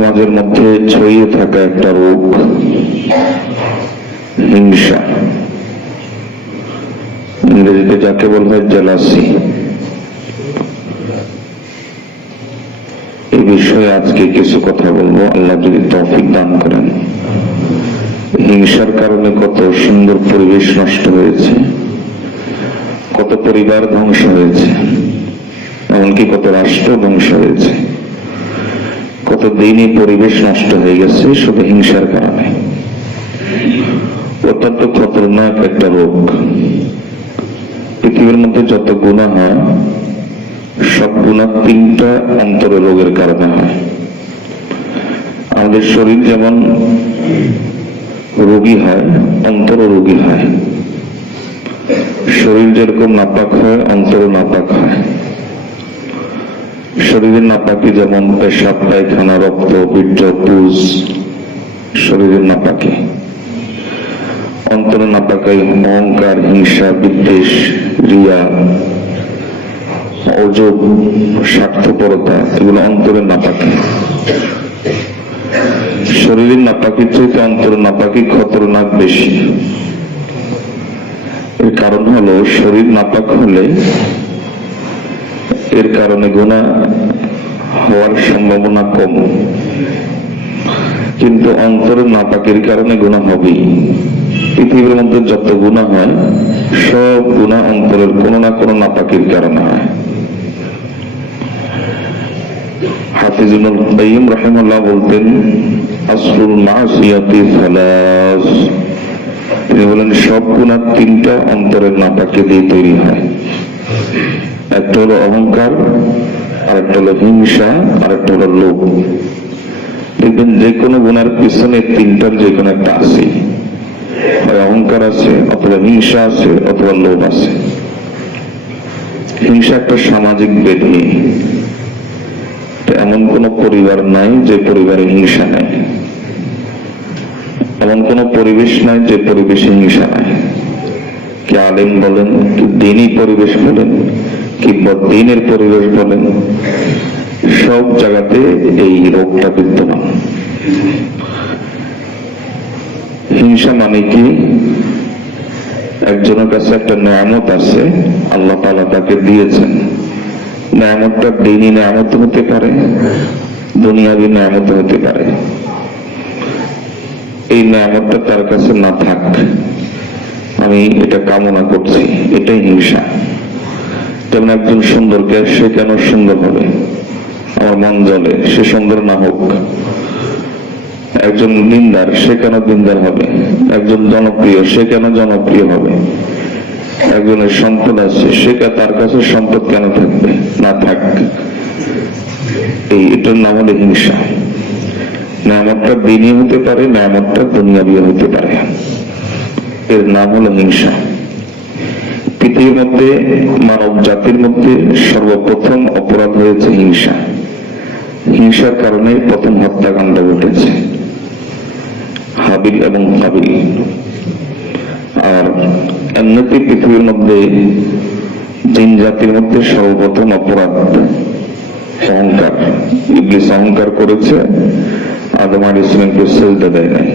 সমাজের মধ্যে ছড়িয়ে থাকা একটা রোগ, হিংসা। ইংরেজিতে যাকে বলা হয় জেলাসি। এই বিষয়ে আজকে কিছু কথা বলবো, আল্লাহ যদি তৌফিক দান করেন। হিংসার কারণে কত সুন্দর পরিবেশ নষ্ট হয়েছে, কত পরিবার ধ্বংস হয়েছে, এমনকি কত রাষ্ট্র ধ্বংস হয়েছে, কত দিনই পরিবেশ নষ্ট হয়ে গেছে শুধু হিংসার কারণে। অত্যন্ত খতরনাক একটা রোগ। পৃথিবীর মধ্যে যত গুনাহ হয় সব গুনাহ তিনটা অন্তরের রোগের কারণে হয়। আমাদের শরীর যেমন রোগী হয়, অন্তরও রোগী হয়। শরীর যেরকম নাপাক হয়, অন্তরও নাপাক হয়। শরীরের নাপাকি যেমন পেশাব, পায়খানা, রক্ত, বীর্য, পুজ, শরীরের নাপাকি। অন্তরের নাপাকি অহংকার, হিংসা, বিদ্বেষ, রিয়া, অজব, স্বার্থপরতা, এগুলো অন্তরের নাপাকি। শরীরের নাপাকির চাইতে অন্তরের নাপাকি খতরনাক বেশি। এর কারণ হলো শরীর নাপাক হলে এর কারণে গুনাহ হওয়ার সম্ভাবনা কম, কিন্তু অন্তরের নাপাকের কারণে গুনাহ হবেই। পৃথিবীর মধ্যে যত গুনাহ হয় সব গুনাহ অন্তরের কোনো না কোনো নাপাকের কারণে হয়। হাফিজ ইবনুল কাইয়্যিম রাহিমাহুল্লাহ বলতেন, আসলুল মাসিয়াতি সালাস। তিনি বলেন সব গুনাহ তিনটা অন্তরের নাপাকে দিয়ে তৈরি হয়। একটা হলো অহংকার, আরেকটা হলো হিংসা, আরেকটা হলো লোভ। দেখবেন যে কোনো গুনার পিছনে তিনটার যে কোনো একটা আছে, হয় অহংকার আছে, অথবা হিংসা আছে, অথবা লোভ আছে। হিংসা একটা সামাজিক ব্যাধি। এমন কোন পরিবার নাই যে পরিবারে হিংসা নাই, এমন কোন পরিবেশ নাই যে পরিবেশে হিংসা নাই। কি আলেম বলেন, কি দিনই পরিবেশ বলেন, কি বদ্দিনের পরিবেশ বলেন, সব জায়গাতে এই রোগটা বিদ্যমান। হিংসা মানে কি? একজনের কাছে একটা নেয়ামত আছে, আল্লাহ তাআলা তাকে দিয়েছেন। নেয়ামতটা দিনই নেয়ামত হতে পারে, দুনিয়াবি নেয়ামত হতে পারে। এই নেয়ামতটা তার কাছে না থাক, আমি এটা কামনা করছি, এটাই হিংসা। যেমন একজন সুন্দরকে, সে কেন সুন্দর হবে, আমার মন জ্বলে, সে সুন্দর না হোক। একজন দিনদার, সে কেন দিনদার হবে। একজন জনপ্রিয়, সে কেন জনপ্রিয় হবে। একজনের সম্পদ আছে, সে তার কাছে সম্পদ কেন থাকবে, না থাক। এটার নাম হলো হিংসা। নেয়ামতটা দিনই হতে পারে, নেয়ামতটা দুনিয়াবি হতে পারে, এর নাম হলো হিংসা। পৃথিবীর মধ্যে, মানব জাতির মধ্যে সর্বপ্রথম অপরাধ হয়েছে হিংসা। হিংসার কারণে প্রথম হত্যাকাণ্ড ঘটেছে, হাবিল এবং কাবিল। আর এমনিতে পৃথিবীর মধ্যে জিন জাতির মধ্যে সর্বপ্রথম অপরাধ অহংকার। ইবলিস অহংকার করেছে, আদম আলাইহিস সালামকে সিজদা দেয় নাই,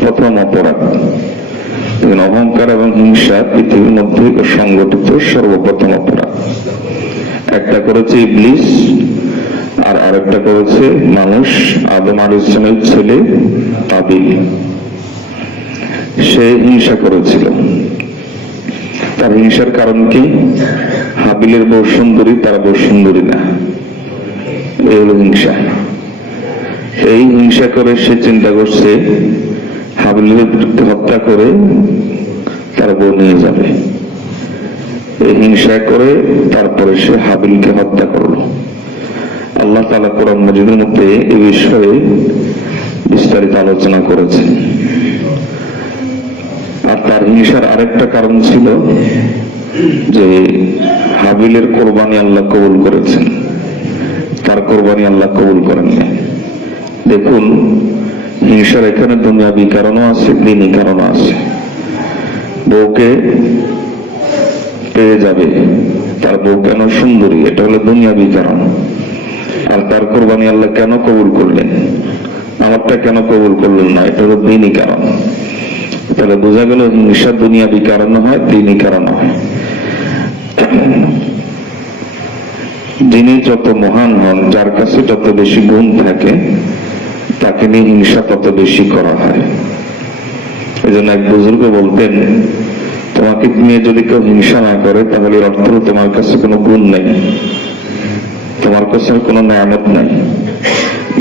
প্রথম অপরাধ। অহংকার এবং হিংসা পৃথিবীর মধ্যে সংগঠিত সর্বপ্রথম অপরাধ। একটা করেছে ইবলিস, আর আরেকটা করেছে মানুষ, আদম আলাইহিস সালামের ছেলে কাবিল। সে হিংসা করেছিল। তার হিংসার কারণ কি? হাবিলের বউ সুন্দরী, তার বউ সুন্দরী না, এই হলো হিংসা। এই হিংসা করে সে চিন্তা করছে হাবিলের হত্যা করে তার বউ নিয়ে যাবে। এই হিংসা করে তারপরে সে হাবিলকে হত্যা করলো। আল্লাহ তাআলা কোরআন মাজিদের মধ্যে এই বিষয়ে বিস্তারিত আলোচনা করেছেন। আর তার হিংসার আরেকটা কারণ ছিল যে হাবিলের কোরবানি আল্লাহ কবুল করেছেন, তার কোরবানি আল্লাহ কবুল করেন নাই। দেখুন, হিংসার এখানে দুনিয়াবি কারণও আছে, দিনী কারণও আছে। বউকে পেয়ে যাবে, তার বউ কেন সুন্দরী, এটা হলো দুনিয়াবি কারণ। আর আর তার কোরবানি আল্লাহ কেন কবুল করলেন, আমারটা কেন কবুল করলেন না? এটা হলো দিনই কারণ। তাহলে বোঝা গেল হিংসা দুনিয়াবি কারণ হয়, দিনই কারণ হয়। যিনি যত মহান হন, যার কাছে যত বেশি গুণ থাকে, তাকে নিয়ে হিংসা তত বেশি করা হয়। এই জন্য এক বুজুর্গ বলতেন, তোমাকে নিয়ে যদি কেউ হিংসা না করে তাহলে অর্থ হলো তোমার কাছে কোনো গুণ নেই, তোমার কাছে কোনো নেয়ামত নাই।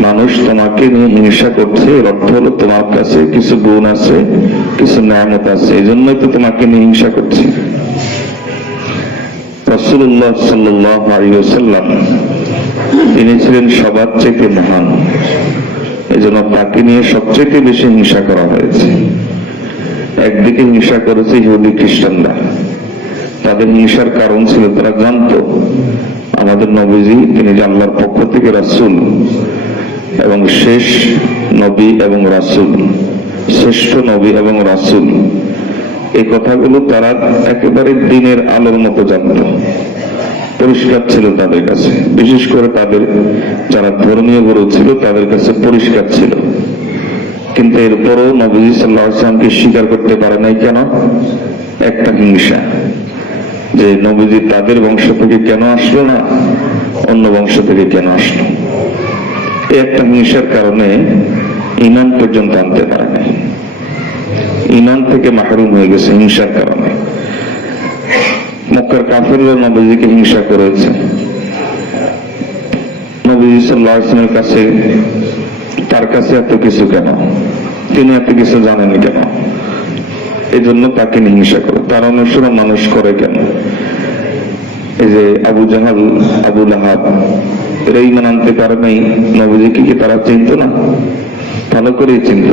মানুষ তোমাকে নিয়ে হিংসা করছে, এর অর্থ হলো তোমার কাছে কিছু গুণ আছে, কিছু নেয়ামত আছে, এই জন্যই তো তোমাকে নিয়ে হিংসা করছে। রাসূলুল্লাহ সাল্লাল্লাহু আলাইহি ওয়াসাল্লাম তিনি ছিলেন সবার চেয়ে মহান, এই জন্য তাকে নিয়ে সবচেয়ে বেশি হিংসা করা হয়েছে। একদিকে হিংসা করেছে ইহুদি খ্রিস্টানরা, তাদের হিংসার কারণ ছিল তারা জানতো আমাদের নবীজি তিনি যে আল্লাহর পক্ষ থেকে রাসূল এবং শেষ নবী এবং রাসূল, শ্রেষ্ঠ নবী এবং রাসূল, এই কথাগুলো তারা একেবারে দিনের আলোর মতো জানত, পরিষ্কার ছিল তাদের কাছে। বিশেষ করে তাদের যারা ধর্মীয় গুরু ছিল তাদের কাছে পরিষ্কার ছিল। কিন্তু এরপরও নবী সাল্লাল্লাহু আলাইহি ওয়াসাল্লামকে স্বীকার করতে পারে নাই কেন? একটা হিংসা, যে নবীজি তাদের বংশ থেকে কেন আসলো না, অন্য বংশ থেকে কেন আসলো। এই একটা হিংসার কারণে ঈমান পর্যন্ত আনতে পারে নাই, ঈমান থেকে মাহরুম হয়ে গেছে হিংসার কারণে। মক্কার কাফেররা নবীজিকে হিংসা করেছে। নবীজি সাল্লাল্লাহু আলাইহি ওয়াসাল্লামের কাছে, তার কাছে এত কিছু কেন, তিনি এত কিছু জানেন কেন, এই জন্য তাকে হিংসা করে। তার অনুসরণ মানুষ করে কেন? এই যে আবু জাহাল, আবু লাহাব, এরা ঈমান আনতে পারে নাই, নবীজিকে কি তারা চিনত না? ভালো করেই চিনত।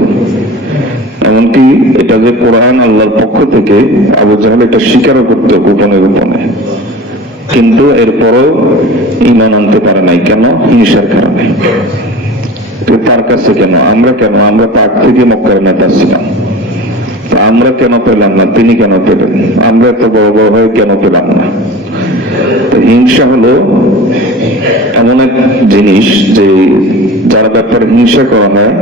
এমনকি এটা যে কোরআন আল্লাহর পক্ষ থেকে, আবু জাহাল এটা স্বীকারও করত গোপনে গোপনে, কিন্তু এরপরও ঈমান আনতে পারে নাই কেন? হিংসার কারণে। তার কাছে কেন, আমরা কেন? আমরা তো আগ থেকে মক্কার নেতা ছিলাম, আমরা কেন পেলাম না, তিনি কেন পেলেন? আমরা এত বড় বড় হয়ে কেন পেলাম না? হিংসা হলো এমন এক জিনিস যে যার ব্যাপারে হিংসা করা হয়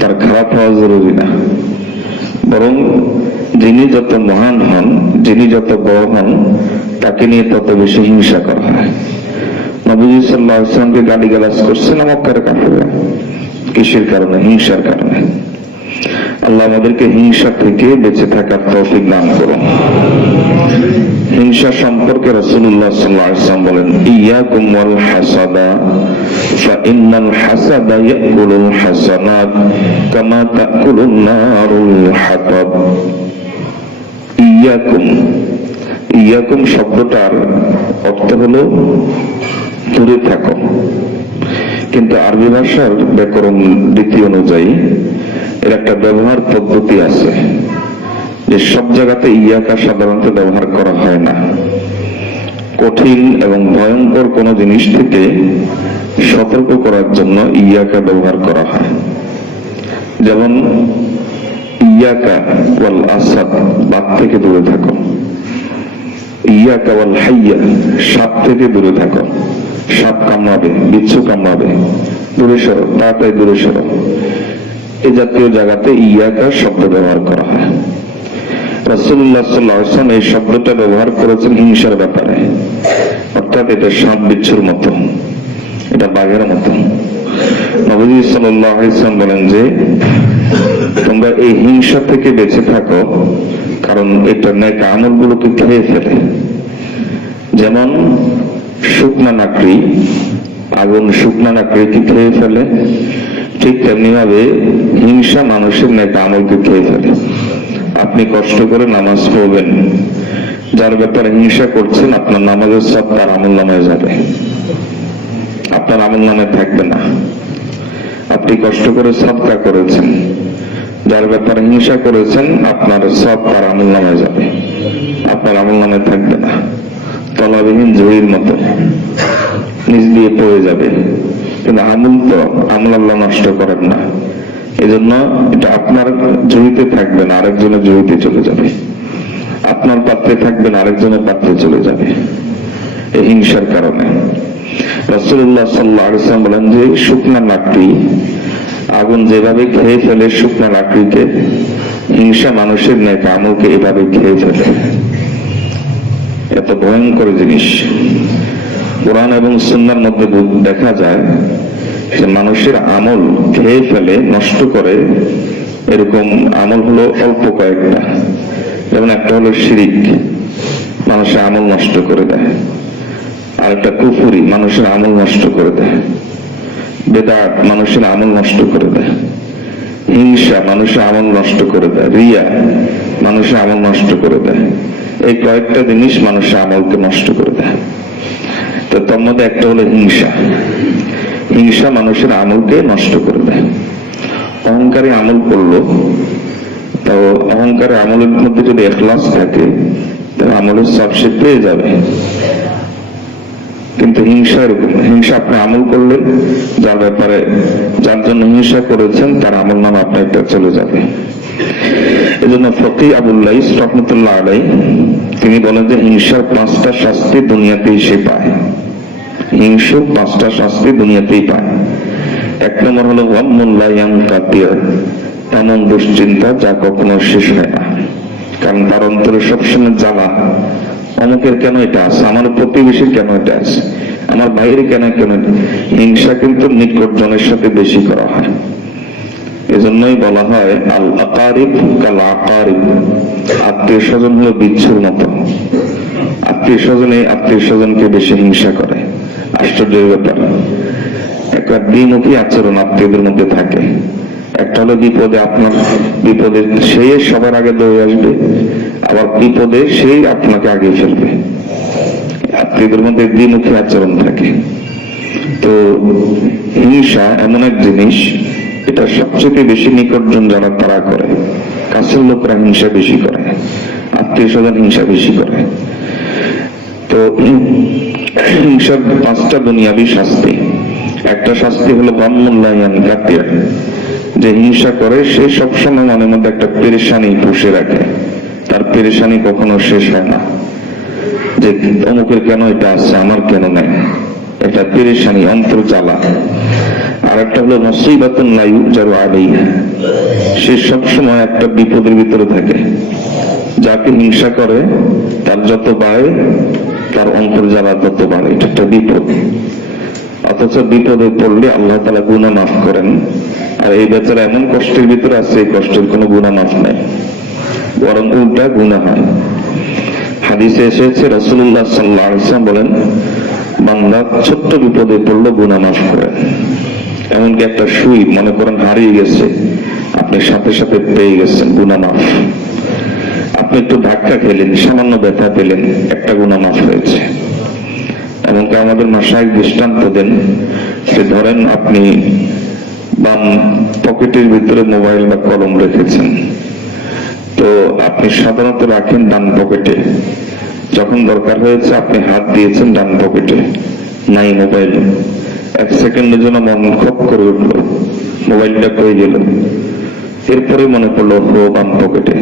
তার খারাপ হওয়া জরুরি না, বরং যিনি যত মহান হন, যিনি যত বড় হন, তাকে নিয়ে তত বেশি হিংসা করা হয়। নবীজি সাল্লাল্লাহু আলাইহি ওয়াসাল্লামকে গালিগালাজ করছে না মক্কার কাফেররা, কিসের কারণে? হিংসার কারণে। আল্লাহ আমাদেরকে হিংসা থেকে বেঁচে থাকার তৌফিক দান করুন। হিংসা সম্পর্কে রাসূলুল্লাহ সাল্লাল্লাহু আলাইহি ওয়াসাল্লাম বলেন, ইয়াকুম ওয়াল হাসাদা ফা ইন্নাল হাসাদা ইয়াকুলুল হাসানাত কামা তাকুলুন নারুল হাতাব। ইয়াকুম, ইয়াকুম শব্দটার অর্থ হলো দূরে থাকো, কিন্তু আরবি ভাষার ব্যাকরণ রীতি অনুযায়ী এর একটা ব্যবহার পদ্ধতি আছে, যে সব জায়গাতে ইয়াকা সাধারণত ব্যবহার করা হয় না। কঠিন এবং ভয়ঙ্কর কোন জিনিস থেকে সতর্ক করার জন্য ইয়াকা ব্যবহার করা হয়। যেমন ইয়াকা ওয়াল আসাদ, বাঘ থেকে দূরে থাকো। ইয়াকা ওয়াল হাইয়া, সাপ থেকে দূরে থাকো, সাপ কামড়াবে, বিচ্ছু কামড়াবে, দূরে সরো, তাড়াতাড়ি দূরে সরো। এই জাতীয় জায়গাতে ইয়াকা শব্দ ব্যবহার করা হয়। রাসূলুল্লাহ সাল্লাল্লাহু আলাইহি ওয়াসাল্লাম এই শব্দটা ব্যবহার করেছেন হিংসার ব্যাপারে, অর্থাৎ এটা সাপ বিচ্ছুর মতো, এটা বাঘের মতো। নবী সাল্লাল্লাহু আলাইহি ওয়াসাল্লাম বলেন যে তোমরা এই হিংসা থেকে বেঁচে থাকো, কারণ এটা নেক আমলগুলোকে খেয়ে ফেলে। যেমন শুকনা নাকড়ি, আগুন শুকনা নাকড়িকে খেয়ে ফেলে, ঠিক তেমনি ভাবে হিংসা মানুষের নেক আমলকে খেয়ে ফেলে। আপনি কষ্ট করে নামাজ পড়বেন, যার ব্যাপারে হিংসা করছেন আপনার নামাজের সব তার আমল নামায় যাবে, আপনার আমল নামে থাকবে না। আপনি কষ্ট করে সাদকা করেছেন, যার ব্যাপারে হিংসা করেছেন আপনার সব তার আমল নামায় যাবে, আপনার আমল নামে থাকবে না। তলাবিহীন ঝুড়ির মতো নিচ দিয়ে পড়ে যাবে, কিন্তু আমল তো আমল আল্লাহ নষ্ট করেন না। এই জন্য এটা আপনার ঝুড়িতে থাকবে না, আরেকজনের ঝুড়িতে চলে যাবে। আপনার পাত্রে থাকবে না, আরেকজনের পাত্রে চলে যাবে, এই হিংসার কারণে। রাসূলুল্লাহ সাল্লাল্লাহু আলাইহি ওয়াসাল্লাম বলেন যে শুকনা লাকড়ি, আগুন যেভাবে খেয়ে ফেলে শুকনা লাকড়িকে, হিংসা মানুষের নেক আমলকে এভাবে খেয়ে ফেলে। এত ভয়ঙ্কর জিনিস। কোরআন এবং সুন্নাহর মধ্যে দেখা যায় যে মানুষের আমল খেয়ে ফেলে, নষ্ট করে। এরকম আমল হলো অল্প কয়েকটা। যেমন একটা হলো শিরিক, মানুষের আমল নষ্ট করে দেয়। আর একটা কুফরি, মানুষের আমল নষ্ট করে দেয়। বেদাত মানুষের আমল নষ্ট করে দেয়। হিংসা মানুষের আমল নষ্ট করে দেয়। রিয়া মানুষের আমল নষ্ট করে দেয়। এই কয়েকটা জিনিস মানুষের আমলকে নষ্ট করে দেয়। তো তার মধ্যে একটা হলো হিংসা। হিংসা মানুষের আমলকে নষ্ট করে দেয়। অহংকারী আমল করলো, তো অহংকারী আমলের মধ্যে যদি ইখলাস থাকে তাহলে আমলের সব সে পেয়ে যাবে। কিন্তু হিংসা এরকম, হিংসা আপনি আমল করলেন, যার ব্যাপারে যার জন্য হিংসা করেছেন তার আমল নাম আপনার একটা চলে যাবে। এই জন্য ফকি আবুল লাইস রাহমাতুল্লাহ আলাইহি তিনি বলেন যে হিংসার 5টা শাস্তি দুনিয়াতেই সে পায়। হিংসার 5টা শাস্তি দুনিয়াতেই পায়। 1 নম্বর হলো ওয়াম্মুল লা ইয়ানকাতি, এমন দুশ্চিন্তা যা কখনো শেষ হয় না। কারণ তার অন্তরে সবসময় জ্বালা, অমুকের কেন এটা আছে, আমার প্রতিবেশীর কেন এটা আছে, আমার ভাইয়ের কেন কেন। হিংসা কিন্তু নিকটজনের সাথে বেশি করা হয়। এজন্যই বলা হয় আল আকারিব কাল আকারিব, আত্মীয় স্বজন হলো বিচ্ছুর মতো। আত্মীয় স্বজনে আত্মীয় স্বজনকে বেশি হিংসা করে। আশ্চর্যের ব্যাপার, একটা দ্বিমুখী আচরণ আত্মীয়দের মধ্যে থাকে। একটা হলো বিপদে আপনার বিপদে সেই সবার আগে দৌড়ে আসবে, আবার বিপদে সেই আপনাকে আগে ফেলবে। আত্মীয়দের মধ্যে দ্বিমুখী আচরণ থাকে। তো হিংসা এমন এক জিনিস, এটা সবচেয়ে বেশি নিকটজন যারা তারা করে। কাছের লোকরা হিংসা বেশি করে, আত্মীয় স্বজন হিংসা বেশি করে। তো হিংসার 5টা দুনিয়াবি শাস্তি। একটা শাস্তি হলো বাম্মুল্লাহিয়ানকাতিয়া, যে হিংসা করে সে সবসময় মনের মধ্যে একটা পেরেশানি পুষে রাখে। তার পেরেশানি কখনো শেষ হয় না, যে অমুকের কেন এটা আছে, আমার কেন নেই। এটা পেরেশানি, অন্তর জ্বালা। আর একটা হলো মুসিবাতুন লা ইউজারু আলাইহা, সে সবসময় একটা বিপদের ভিতরে থাকে। যাকে হিংসা করে তার যত বাড়ে তার অন্তর জ্বালা তত বাড়ে। এটা একটা বিপদ। অথচ বিপদে পড়লে আল্লাহ তাআলা গুনাহ মাফ করেন। আর এই বেচারা এমন কষ্টের ভিতরে আছে, এই কষ্টের কোনো গুনাহ মাফ নাই, বরং উল্টা গুনাহ হয়। হাদিসে এসেছে রাসূলুল্লাহ সাল্লাল্লাহু আলাইহি ওয়াসাল্লাম বলেন, বান্দা ছোট্ট বিপদে পড়লে গুনাহ মাফ করেন। এমনকি একটা সুই মনে করেন হারিয়ে গেছে, আপনি সাথে সাথে পেয়ে গেছেন, গুনাহ মাফ। আপনি একটু ধাক্কা খেলেন, সামান্য ব্যথা পেলেন, একটা গুনাহ মাফ হয়েছে। এমনকি আমাদের মাশায়েখ দৃষ্টান্ত দেন যে ধরেন আপনি বাম পকেটের ভিতরে মোবাইল বা কলম রেখেছেন, তো আপনি সাধারণত রাখেন ডান পকেটে। যখন দরকার হয়েছে আপনি হাত দিয়েছেন ডান পকেটে, নাই মোবাইল। 1 সেকেন্ডের জন্য মন খুব করে উঠলো, মোবাইলটা কই গেল। এরপরে মনে পড়লো বাম পকেটে,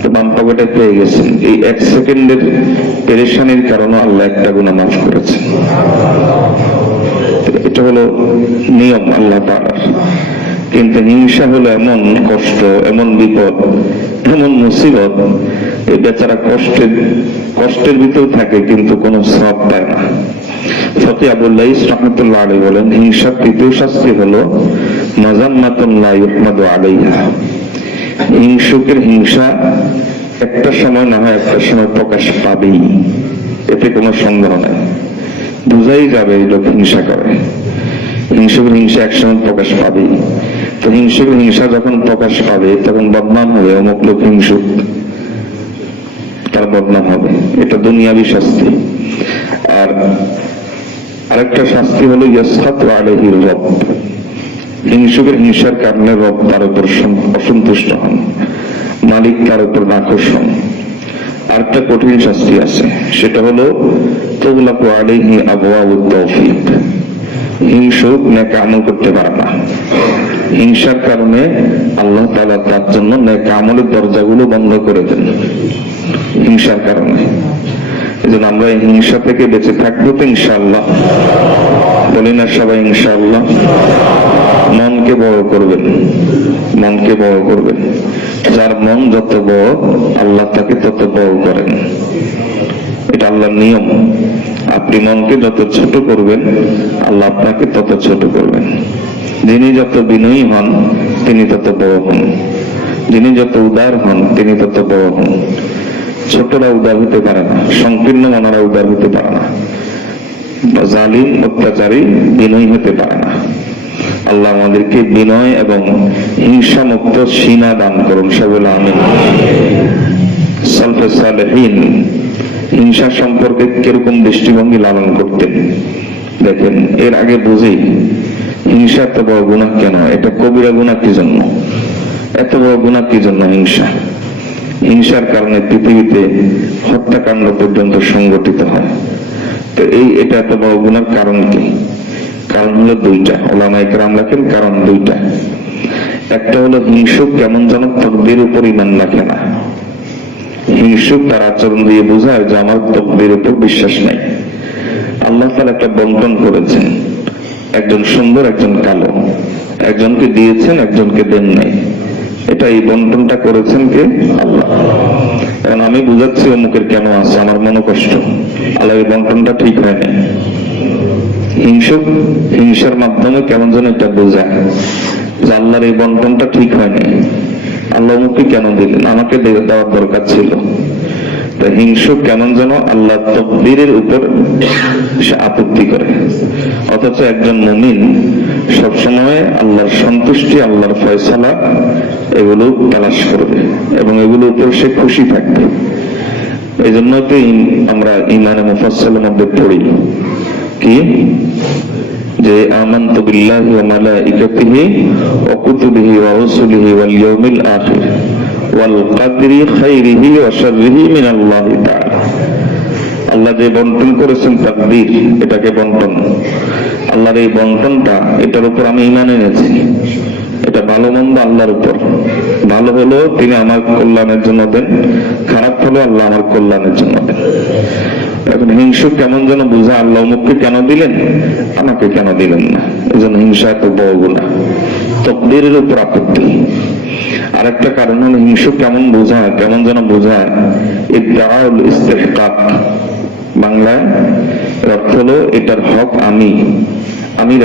তো বাম পকেটে পেয়ে গেছেন। এই 1 সেকেন্ডের পেরেশানির কারণে আল্লাহ একটা গুনাহ মাফ করেছেন। এটা হলো নিয়ম আল্লাহ তাআলার। কিন্তু হিংসা হলো এমন কষ্ট, এমন বিপদ, এমন মুসিবত, এই বেচারা কষ্টের ভিতর থাকে কিন্তু কোনো সওয়াব পায় না। ফকি আবুল লাইস রাহমাতুল্লাহ আলাইহি বলেন, হিংসার 3য় শাস্তি হলো মাযাম্মাতুন লা ইউহমাদু আলাইহা। হিংসুকের হিংসা একটা সময় না হয় একটা সময় প্রকাশ পাবেই, এতে কোনো সন্দেহ নাই। বুঝাই যাবে এই লোক হিংসা করে। হিংসুকের হিংসা একসময় প্রকাশ পাবেই। তো হিংসুকের হিংসা যখন প্রকাশ পাবে তখন বদনাম হবে, অমুক লোক হিংসুক, তার বদনাম হবে। এটা দুনিয়াবি শাস্তি। আর আরেকটা শাস্তি হলো ইয়াসখাতু আলাইহির রব। হিংসুকের হিংসার কারণে রব তার উপর অসন্তুষ্ট হন, মালিক তার উপর নাখোশ হন। আরেকটা কঠিন শাস্তি আছে, সেটা হলো তুগলাকু আলাইহি আবওয়াবুত তাওফীক। হিংসুক নেক আমল করতে পারে না। হিংসার কারণে আল্লাহ তাআলা তার জন্য নেক আমলের দরজাগুলো বন্ধ করে দেন, হিংসার কারণে। এই জন্য আমরা এই হিংসা থেকে বেঁচে থাকবো তো ইনশাআল্লাহ, বলি না সবাই ইনশাআল্লাহ। মনকে বড় করবেন, মনকে বড় করবেন। যার মন যত বড় আল্লাহ তাকে তত বড় করেন, এটা আল্লাহর নিয়ম। আপনি মনকে যত ছোট করবেন আল্লাহ আপনাকে তত ছোট করবেন। যিনি যত বিনয়ী হন তিনি তত বড় হন, যিনি যত উদার হন তিনি তত বড় হন। ছোটরা উদার হতে পারে না, সংকীর্ণ মনেরা উদার হতে পারে না, জালিম অত্যাচারী বিনয়ী হতে পারে না। আল্লাহ আমাদেরকে বিনয় এবং হিংসা মুক্ত সিনা দান করুন, সবাই আমিন। সালফে সালেহিন হিংসা সম্পর্কে কিরকম দৃষ্টিভঙ্গি লালন করতেন দেখেন। এর আগে বুঝি হিংসা এত বড় গুনাহ কেন, এটা কবিরা গুনাহ কি জন্য, এত বড় গুনাহ কি জন্য হিংসা। হিংসার কারণে পৃথিবীতে হত্যাকাণ্ড পর্যন্ত সংগঠিত হয়। তো এটা এত বড় গুনার কারণ কি? কারণ হলো দুইটা, ওলামায়ে কেরাম লেখেন কারণ দুইটা। একটা হলো হিংসুক কেমন যেন তকদির উপর ঈমান রাখে না। হিংসুক তার আচরণ দিয়ে বোঝায় যে আমার তকদির উপর বিশ্বাস নাই। আল্লাহ তাআলা একটা বন্টন করেছেন, একজন সুন্দর একজন কালো, একজনকে দিয়েছেন একজনকে দেন নাই। এটা এই বন্টনটা করেছেন কে? আল্লাহ। এখন আমি বুঝাচ্ছি অমুকের কেন আছে, আমার মনোকষ্ট, আল্লাহ এই বন্টনটা ঠিক হয় না। হিংসুক হিংসার মাধ্যমে কেমন যেন এটা বোঝায় যে আল্লাহর এই বন্টনটা ঠিক হয়নি, আল্লাহ অমুককে কেন দিলেন, আমাকে দেওয়ার দরকার ছিল। তো হিংসুক কেমন যেন আল্লাহ তকদিরের উপর সে আপত্তি করে। অথচ একজন মুমিন সবসময় আল্লাহর সন্তুষ্টি, আল্লাহর ফয়সালা এগুলো তালাশ করবে এবং এগুলোর উপর সে খুশি থাকবে। এই জন্য তো আমরা ঈমানে মুফাসসালের মধ্যে পড়ি কি, যে আমানতু বিল্লাহি ওয়া মালাইকাতিহি ওয়া কুতুবিহি ওয়া রুসুলিহি ওয়াল ইয়াউমিল আখির ওয়াল কদরি খাইরিহি ওয়া শাররিহি মিনাল্লাহি তাআলা। আল্লাহ যে বন্টন করেছেন তাকদীর, এটাকে বন্টন, আল্লাহর এই বন্টনটা, এটার উপর আমি ঈমান এনেছি। এটা ভালো মন্দ আল্লাহর উপর, ভালো হলো তিনি আমার কল্যাণের জন্য দেন, খারাপ হলো আল্লাহ আমার কল্যাণের জন্য দেন। এখন হিংসুক কেমন যেন বুঝা আল্লাহ অমুককে কেন দিলেন, আমাকে কেন দিলেন না। এই জন্য হিংসা এত বড় গুনাহ, তকদীরের উপর আপত্তি। আরেকটা কারণ হলো হিংসুক কেমন বোঝায়, কেমন যেন বোঝায় ইদ্দাউল ইস্তিহকাক। বাংলায় অর্থ হলো এটার হক আমি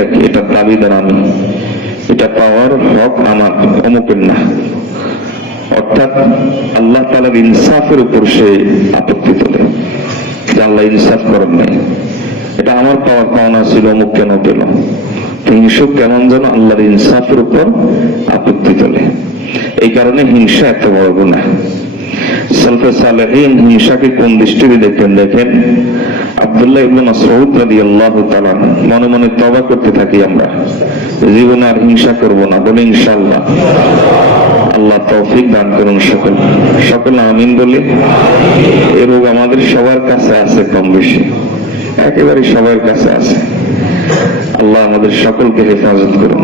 রাখি, এটার দাবিদার আমি, এটা পাওয়ার হক আমার, অমুকের না। অর্থাৎ আল্লাহ তাআলার ইনসাফের উপর সে আপত্তি তোলে যে আল্লাহ ইনসাফ করেন নাই, এটা আমার পাওয়ার পাওনা ছিল, অমুক কেন পেল। হিংসুক কেমন যেন আল্লাহর ইনসাফের উপর আপত্তি তোলে। এই কারণে হিংসা এত বড় গুনাহ। সালফে সালেহিন হিংসাকে কোন দৃষ্টিতে দেখেন? দেখেন আব্দুল্লাহ ইবনে মাসউদ রাদিয়াল্লাহু তাআলা, মনে মনে তওবা করতে থাকি আমরা, জীবনে আর হিংসা করব না, বলি ইনশাআল্লাহ। আল্লাহ তৌফিক দান করুন সকল আমিন বলি। এই রোগ আমাদের সবার কাছে আছে, কম বেশি একেবারে সবার কাছে আছে। আল্লাহ আমাদের সকলকে হেফাজত করুন।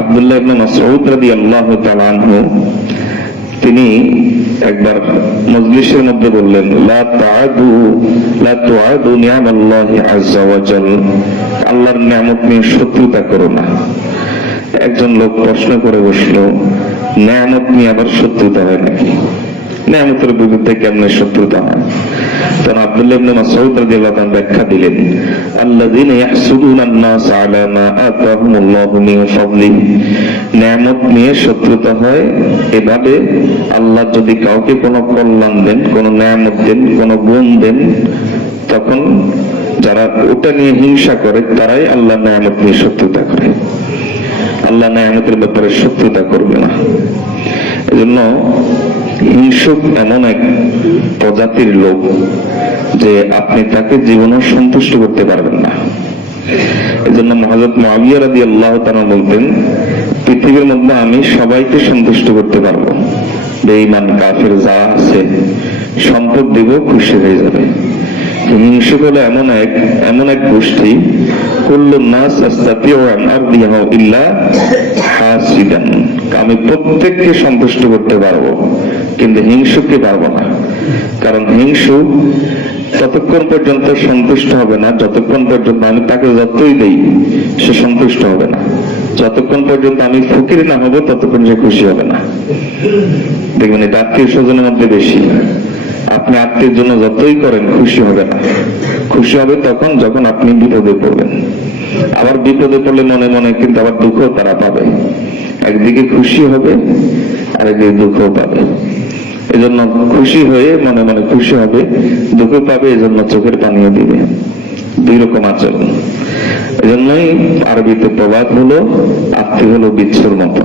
আব্দুল্লাহ ইবনে মাসউদ রাদিয়াল্লাহু তাআলা আনহু, তিনি একবার মজলিসের মধ্যে বললেন, লা তুআদু নি'মাল্লাহি আযজা ওয়া জাল, আল্লাহর নিয়ামত নিয়ে শত্রুতা করো না। একজন লোক প্রশ্ন করে বসলো, নিয়ামত নিয়ে আবার শত্রুতা হয় নাকি? নিয়ামতের বিরুদ্ধে কেমনে শত্রুতা হয়? তখন আব্দুল্লাহ ইবনে মাসউদ রাদিয়াল্লাহু তাআলা ব্যাখ্যা দিলেন, আল্লাযীনা ইয়াহসুদুনান নাস আলা মা আতাহুমুল্লাহু মিন ফাদলিহি, নিয়ামত নিয়ে শত্রুতা হয় এভাবে, আল্লাহ যদি কাউকে কোনো কল্যাণ দেন, কোনো নিয়ামত দেন, কোনো গুণ দেন, তখন যারা ওটা নিয়ে হিংসা করে তারাই আল্লাহ নিয়ামত নিয়ে শত্রুতা করে। আল্লাহ নিয়ামতের ব্যাপারে শত্রুতা করবে না। এজন্য হিংসুক এমন এক প্রজাতির লোক যে আপনি তাকে জীবনে সন্তুষ্ট করতে পারবেন না। এজন্য হযরত মুআবিয়া রাদিয়াল্লাহু তাআলা বলতেন, পৃথিবীর মধ্যে আমি সবাইকে সন্তুষ্ট করতে পারবো, বেঈমান কাফের যা আছে সম্পদ দিব, খুশি হয়ে যাবে। হিংসুক হলো এমন এক গোষ্ঠী, কুল্লুন নাস আস্তাতিউ আন আরদিহু ইল্লা হাসিদান, আমি প্রত্যেককে সন্তুষ্ট করতে পারবো কিন্তু হিংসুককে পারবো না। কারণ হিংসুক ততক্ষণ পর্যন্ত সন্তুষ্ট হবে না যতক্ষণ পর্যন্ত আমি তাকে যতই দেই সে সন্তুষ্ট হবে না। যতক্ষণ পর্যন্ত আমি ফকির না হবো ততক্ষণ সে খুশি হবে না। দেখবেন এটা আত্মীয় স্বজনের মধ্যে বেশি। আপনি আত্মীয়ের জন্য যতই করেন খুশি হবে না। খুশি হবে তখন যখন আপনি বিপদে পড়বেন। আবার বিপদে পড়লে মনে মনে কিন্তু আবার দুঃখ তারা পাবে। একদিকে খুশি হবে আর একদিকে দুঃখ পাবে। এজন্য খুশি হয়ে মনে মনে খুশি হবে, দুঃখ পাবে, এজন্য চোখের পানিও দিবে। দুই রকম আচরণ। এজন্যই আরবিতে প্রবাদ হলো আত্মীয় হলো বিচ্ছুর মতো।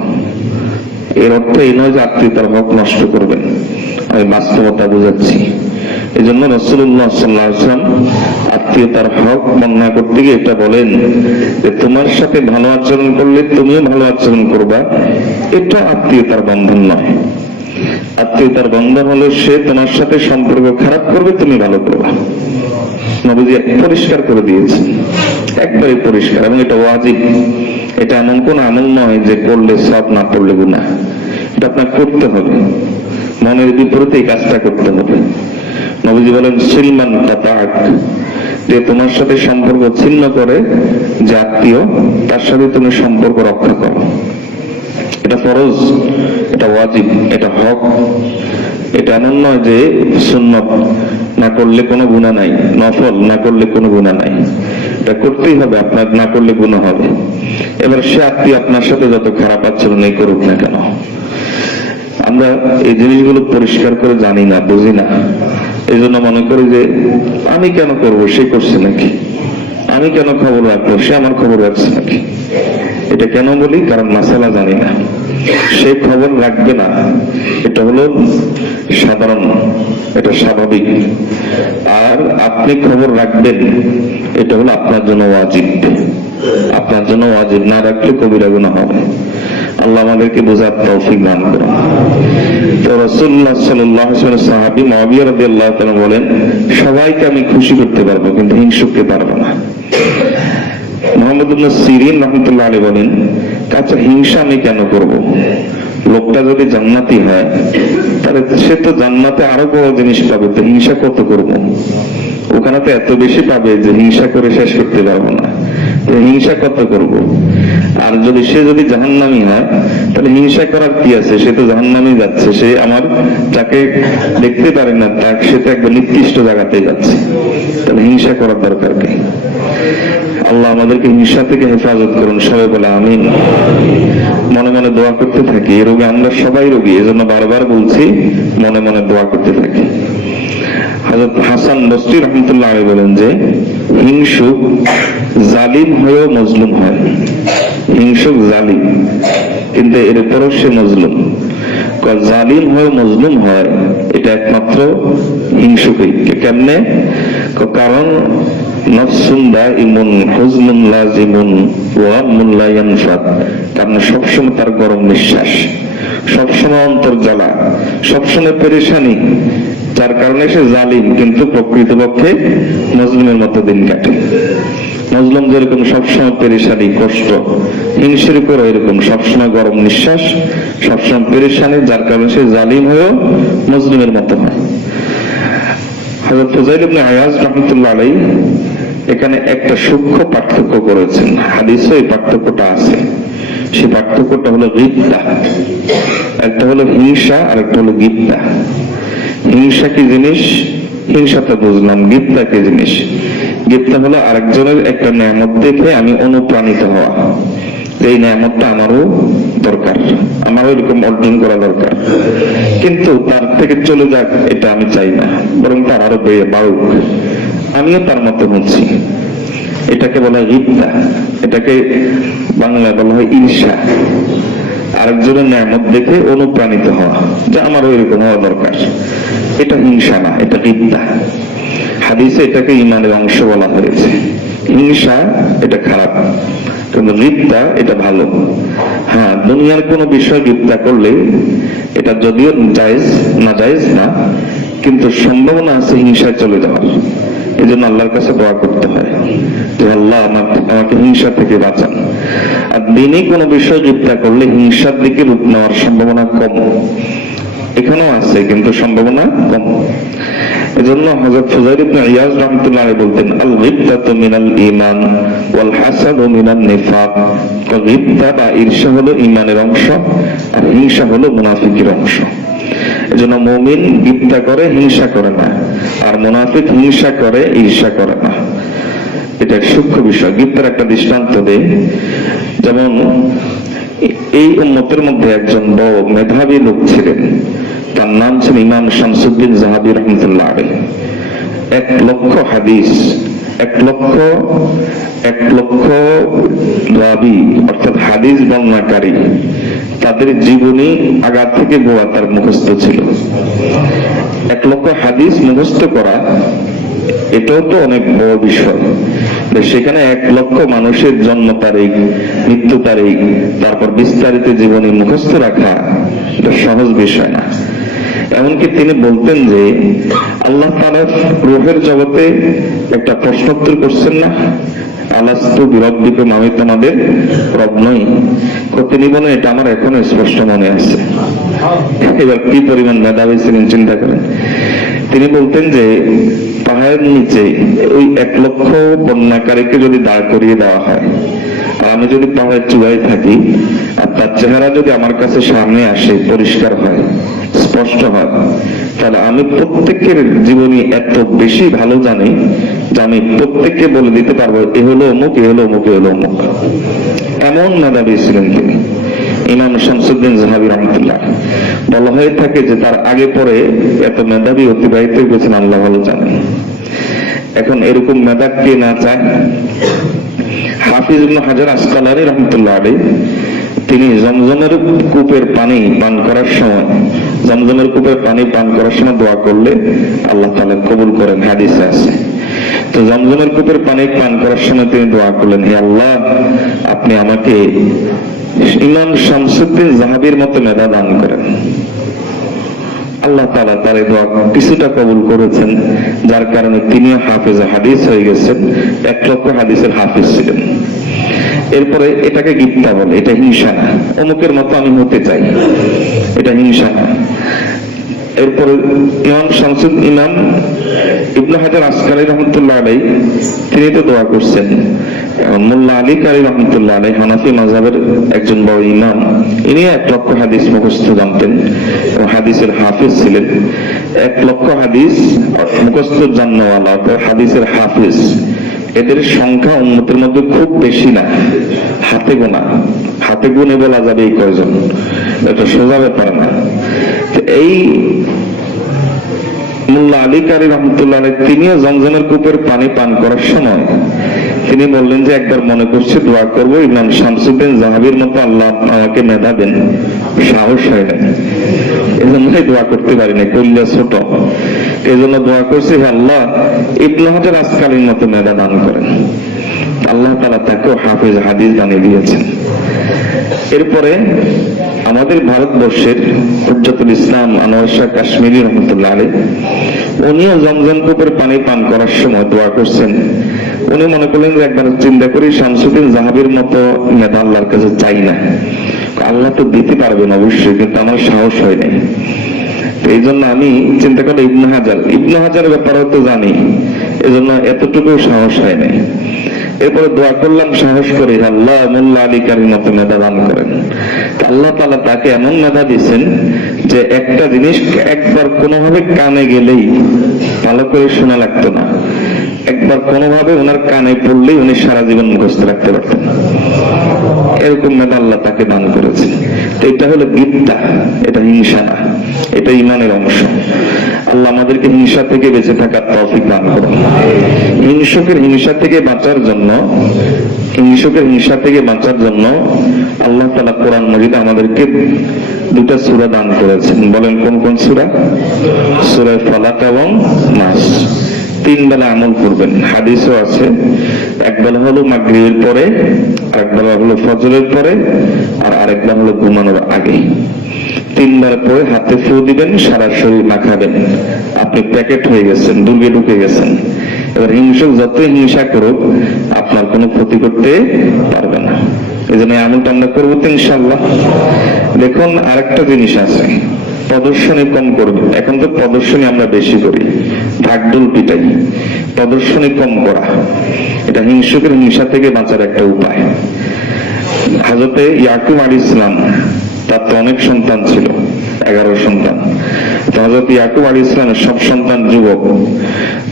এর অর্থ এই নয় যে আত্মীয়তার হক নষ্ট করবেন, আমি বাস্তবতা বুঝাচ্ছি। এই জন্য রাসূলুল্লাহ সাল্লাল্লাহু আলাইহি ওয়াসাল্লাম আত্মীয়তার হক বর্ণনা করতে গিয়ে এটা বলেন যে তোমার সাথে ভালো আচরণ করলে তুমিও ভালো আচরণ করবা, এটা আত্মীয়তার বন্ধন নয়। আত্মীয়তার বন্ধন হলো সে তোমার সাথে সম্পর্ক খারাপ করবে, তুমি ভালো করবা। নবীজি পরিষ্কার করে দিয়েছেন, একবারে পরিষ্কার। এবং এটা ওয়াজিব। এটা এমন কোন আমল নয় যে করলে সব, না করলে গুনাহ। এটা আপনার করতে হবে, মনের বিপরীতে এই কাজটা করতে হবে। নবীজি বলেন সিলমান কাতাক, যে তোমার সাথে সম্পর্ক ছিন্ন করে যে আত্মীয়, তার সাথে তুমি সম্পর্ক রক্ষা করো। এটা ফরজ, এটা ওয়াজিব, এটা হক। এটা এমন নয় যে সুন্নত না করলে কোনো গুনাহ নাই, নফল না করলে কোনো গুনাহ নাই। এটা করতেই হবে, আপনার না করলে গুনাহ হবে। এবার সে আত্মীয় আপনার সাথে যত খারাপ আচরণই করুক না কেন, আমরা এই জিনিসগুলো পরিষ্কার করে জানি না, বুঝি না। এই জন্য মনে করি যে আমি কেন করবো, সে করছে নাকি, আমি কেন খবর রাখবো, সে আমার খবর রাখছে নাকি। এটা কেন বলি? কারণ মাসালা জানি না। সে খবর রাখবে না, এটা হলো সাধারণ, এটা স্বাভাবিক। আর আপনি খবর রাখবেন, এটা হলো আপনার জন্য ওয়াজিব। আপনার জন্য ওয়াজিব, না রাখলে কবিরা গুনাহ হবে। আল্লাহ আমাদেরকে বোঝার তৌফিক দান করুন। তো রাসূলুল্লাহ সাল্লাল্লাহু আলাইহি ওয়াসাল্লাম সাহাবী মুআবিয়া রাদিয়াল্লাহু তাআলা বলেন, সবাইকে আমি খুশি করতে পারবো কিন্তু হিংসুককে পারবো না। মুহাম্মদ ইবনে সিরিন রাহমাতুল্লাহ আলাইহি বলেন, আচ্ছা হিংসা আমি কেন করব? লোকটা যদি জান্নাতি হয় তাহলে সে তো জান্নাতে আরো বড় জিনিস পাবে, তো হিংসা কত করব? ওখানে তো এত বেশি পাবে যে হিংসা করে শেষ করতে পারবো না, হিংসা কত করব? আর যদি সে যদি জাহান্নামী হয় তাহলে হিংসা করার কি আছে? সে তো জাহান্নামে যাচ্ছে, সে আমার যাকে দেখতে পারে না তাকে, সে তো একদম নির্দিষ্ট জায়গাতে যাচ্ছে, তাহলে হিংসা করার দরকার কি? আল্লাহ আমাদেরকে হিংসা থেকে হেফাজত করুন, সবাই বলে আমিন। মনে মনে দোয়া করতে থাকি, এই রোগে আমরা সবাই রোগী, এজন্য বারবার বলছি মনে মনে দোয়া করতে থাকি। হযরত হাসান বসরি রাহমাতুল্লাহ আলাইহি বলেন যে হিংসুক জালিম হয়েও মজলুম হয়। হিংসুক জালিম কিন্তু এর উপরও সে মজলুম। জালিম হয়েও মজলুম হয় এটা একমাত্র হিংসুকই। কেমনে? কারণ নফসুন দাইমুন হুজনুন লাজিমুন ওয়া গামমুন লা ইয়ানফাদ, কারণ সবসময় তার গরম নিঃশ্বাস, সবসময় অন্তর জ্বালা, সবসময় পেরেশানি, যার কারণে সে জালিম কিন্তু প্রকৃতপক্ষে মজলুমের মতো দিন কাটে। মজলুম যেরকম সবসময় পেরেশানি কষ্ট, হিংসের উপর এরকম সবসময় গরম নিঃশ্বাস, সবসময় পেরেশানি, যার কারণে সে জালিম হয়েও মজলুমের মতো হয়। হযরত ফুযাইল ইবনে আয়াজ রাহমাতুল্লাহ আলাইহি এখানে একটা সূক্ষ্ম পার্থক্য করেছেন, হাদিসে এই পার্থক্যটা আছে। সেই পার্থক্যটা হলো গীবতা। একটা হলো হিংসা আর একটা হলো গীবতা। হিংসা কি জিনিস? হিংসাটা বুঝলাম, গীবতা কি জিনিস? গীবতা হলো আরেকজনের একটা নেয়ামত দেখে আমি অনুপ্রাণিত হওয়া, এই নেয়ামতটা আমারও দরকার, আমারও এরকম অর্জন করা দরকার, কিন্তু তার থেকে চলে যাক এটা আমি চাই না, বরং তার আরো বাড়ুক, আমিও তার মতো হচ্ছি। এটাকে বলা হয় গীবতা। এটাকে বাংলায় বলা হয় ঈর্ষা। আরেকজনের নেয়ামত দেখে অনুপ্রাণিত হওয়া, যে আমারও এরকম হওয়া দরকার, এটা হিংসা না, এটা গীবতা। হাদিসে এটাকে ঈমানের অংশ বলা হয়েছে। হিংসা এটা খারাপ, কিন্তু গীবতা এটা ভালো। হ্যাঁ, দুনিয়ার কোনো বিষয় গীবতা করলে এটা যদিও জায়েজ না, জায়েজ না, কিন্তু সম্ভাবনা আছে হিংসায় চলে যাওয়ার। এই জন্য আল্লাহর কাছে দোয়া করতে হয় যে আল্লাহ আমাকে হিংসা থেকে বাঁচান। আর দিনই কোনো বিষয় গীবতা করলে হিংসার দিকে রূপ নেওয়ার সম্ভাবনা কম, এখানেও আছে কিন্তু সম্ভাবনা কম। এজন্য হযরত ফুযাইল ইবনে ইয়াজ রাহমাতুল্লাহ আলাইহি বলতেন, আল গিবতাতু মিনাল ঈমান ওয়াল হাসাদু মিনান নিফাক। গিবতা বা ঈর্ষা হলো ঈমানের অংশ, আর হিংসা হলো মুনাফিকের অংশ। এজন্য মুমিন গিবতা করে, হিংসা করে না, আর মুনাফিক হিংসা করে, ঈর্ষা করে না। এটা এক সূক্ষ্ম বিষয়। গিবতার একটা দৃষ্টান্ত দেই। যেমন এই উম্মতের মধ্যে একজন বড় মেধাবী লোক ছিলেন, তার নাম ছিল ইমাম শামসুদ্দিন যাহাবী রাহমাতুল্লাহ আলাইহি। 1,00,000 হাদিস, 1,00,000 রাবী অর্থাৎ হাদিস বর্ণনাকারী, তাদের জীবনী আগা থেকে গোয়া তার মুখস্থ ছিল। 1,00,000 হাদিস মুখস্থ করা এটাও তো অনেক বড় বিষয়। সেখানে 1,00,000 মানুষের জন্ম তারিখ, মৃত্যু তারিখ, তারপর বিস্তারিত জীবনী মুখস্থ রাখা এটা সহজ বিষয় না। এমনকি তিনি বলতেন যে আল্লাহ তাআলা রূহের জগতে একটা প্রশ্নোত্তর করছেন না, আলাস্তু বিরব্বিকুম, আমি তোমাদের রব নই। তিনি বলেন এটা আমার এখনো স্পষ্ট মনে আছে। এবার কি পরিমাণ মেধাবী ছিলেন চিন্তা করেন। তিনি বলতেন যে পাহাড়ের নিচে ওই 1,00,000 বর্ণনাকারীকে যদি দাঁড় করিয়ে দেওয়া হয়, আর আমি যদি পাহাড়ের চূড়ায় থাকি, আর তার চেহারা যদি আমার কাছে সামনে আসে, পরিষ্কার হয়, স্পষ্ট হয়, তাহলে আমি প্রত্যেকের জীবনী এত বেশি ভালো জানি যে আমি প্রত্যেককে বলে দিতে পারবো এ হলো অমুক, এ হলো অমুক, এ হলো অমুক। এমন মেধাবী ছিলেন তিনি ইমাম শামসুদ্দিন যাহাবী রাহমাতুল্লাহ। বলা হয়ে থাকে যে তার আগে পরে এত মেধাবী অতিবাহিত হয়েছেন আল্লাহ ভালো জানেন। এখন এরকম মেধা কে না চায়? হাফিজ ইবনে হাজার আসকালানী রাহমাতুল্লাহ আলাইহি তিনি জমজমের কূপের পানি পান করার সময়, জমজমের কূপের পানি পান করার সময় দোয়া করলে আল্লাহ তাআলা কবুল করেন, হাদিসে আছে। তো জমজমের কূপের পানি পান করার সময় তিনি দোয়া করলেন, হে আল্লাহ, আপনি আমাকে ইমাম শামসুদ্দিন যাহাবীর মতো মেধা দান করেন। আল্লাহ তাআলা তার এই দোয়া কিছুটা কবুল করেছেন, যার কারণে তিনি হাফেজ হাদিস হয়ে গেছেন, 1,00,000 হাদিসের হাফেজ ছিলেন। এরপরে এটাকে গিবতা বলে, এটা হিংসা না। অমুকের মতো আমি হতে চাই, এটা হিংসা না। এরপরে ইমাম ইবনে হাজার আসকালী রাহমাতুল্লাহ আলাইহি তিনি তো দোয়া করছেন। মোল্লা আলী কারী রাহমাতুল্লাহ আলাইহি হানাফি মাযহাবের একজন বড় ইমাম, ইনি 1,00,000 হাদিস মুখস্থ জানতেন এবং হাদিসের হাফেজ ছিলেন। 1,00,000 হাদিস মুখস্থ জাননেওয়ালা, হাদিসের হাফেজ, এদের সংখ্যা উম্মতের মধ্যে খুব বেশি না, হাতে গোনা, হাতে গুনে বলা যাবে এই কয়জন, এটা সোজা ব্যাপার না। এই মোল্লা আলী কারী রাহমাতুল্লাহ আলাইহি তিনিও জমজমের কূপের পানি পান করার সময় তিনি বললেন যে একবার মনে করছি দোয়া করবো ইমাম শামসুদ্দিন যাহাবীর মতো আল্লাহ আমাকে মেধা দেন, সাহস হয় না, এজন্যই দোয়া করতে পারি না, কলিজা ছোট, এজন্য দোয়া করছি হে আল্লাহ ইবনে হাজার আসকালীর মতো মেধা দান করেন। আল্লাহ তাআলা তাকেও হাফেজ হাদিস বানিয়ে দিয়েছেন। এরপরে আমাদের ভারতবর্ষের হুজ্জাতুল ইসলাম আনোয়ার শাহ কাশ্মীরি রাহমাতুল্লাহ আলাইহি উনিও জমজম কূপের পানি পান করার সময় দোয়া করছেন। উনি মনে করলেন যে একবার চিন্তা করি শামসুদ্দিন যাহাবীর মতো মেধা আল্লাহর কাছে চাই না, আল্লাহ তো দিতে পারবেন অবশ্যই, কিন্তু আমার সাহস হয় নাই। এই জন্য আমি চিন্তা করলাম ইবনে হাজারের ব্যাপারে তো জানি, এজন্য এতটুকু সাহস হয় নাই। এরপরে দোয়া করলাম সাহস করে, আল্লাহ মোল্লা আলী কারীর মতো মেধা দান করেন। আল্লাহ তাআলা তাকে এমন মেধা দিয়েছেন যে একটা জিনিস একবার কোনোভাবে কানে গেলেই ভালো করে শোনা লাগতো না, একবার কোনোভাবে ওনার কানে পড়লেই উনি সারা জীবন মুখস্থ রাখতে পারতেন। এরকম মেধা আল্লাহ তাকে দান করেছে। তো এটা হলো গিবতা, এটা হিংসা না, এটা ঈমানের অংশ। আল্লাহ আমাদেরকে হিংসা থেকে বেঁচে থাকার তৌফিক দান করুন। হিংসুকের হিংসা থেকে বাঁচার জন্য আল্লাহ তাআলা কোরআন মাজিদে আমাদেরকে দুটা সূরা দান করেছেন। বলেন কোন কোন সূরা? সূরা ফালাক এবং নাস। 3 বেলা আমল করবেন। হাদিসও আছে, এক বেলা হলো মাগরিবের পরে, আরেক বেলা হলো ফজরের পরে, আর আরেক বেলা হলো ঘুমানোর আগে। 3 বার পরে হাতে ফু দিবেন, সারা শরীর মাখাবেন, আপনি প্যাকেট হয়ে গেছেন, দুর্গে ঢুকে গেছেন। এবার হিংসুক যতই হিংসা করুক আপনার কোনো ক্ষতি করতে পারবে না। এই জন্য আমলটা আমরা করবো তো ইনশাআল্লাহ। দেখুন আরেকটা জিনিস আছে, প্রদর্শনী কম করবে। এখন তো প্রদর্শনী আমরা বেশি করি, ঢাকঢোল পিটাই। প্রদর্শনী কম করা, এটা হিংসুকের হিংসা থেকে বাঁচার একটা উপায়। হযরতে ইয়াকুব আলাইহিস সালাম, তার তো অনেক সন্তান ছিল, 11 সন্তান। তো হযরত ইয়াকুব আলাইহিস সালামের সব সন্তান যুবক।